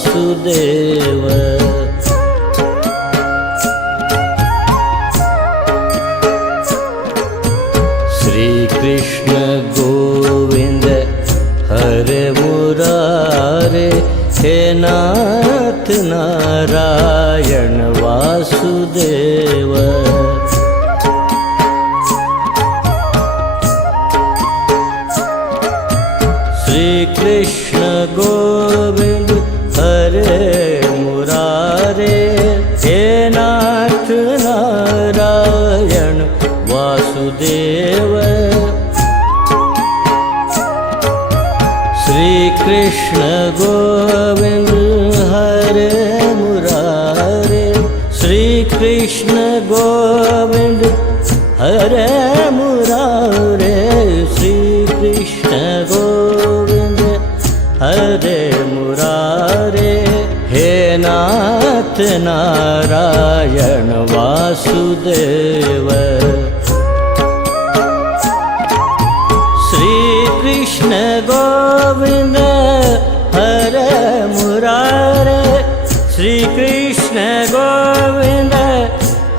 वासुदेव। श्री कृष्ण गोविंद हरे मुरारे, हे नाथ नारायण वासुदेव। श्री कृष्ण गोविंद हरे मुरारे, हे नाथ नारायण वासुदेव। श्री कृष्ण गोविंद हरे मुरारे, श्री कृष्ण गोविंद हरे मुरारे, श्री कृष्ण गोविंद हरे मुरारे, हे नाथ नारायण वासुदेव। श्री कृष्ण गोविंद हरे मुरारे, श्री कृष्ण गोविंद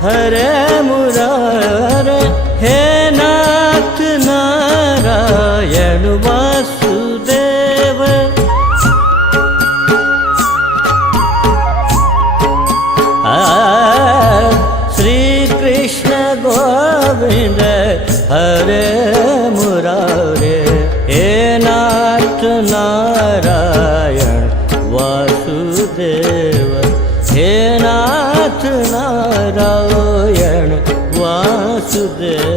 हरे मुरारे, हे नाथ नारायण वासुदेव। श्री कृष्ण गोविंद हरे मुरारे, हे नाथ नारायण वासुदेव, हे नाथ नारायण वासुदेव।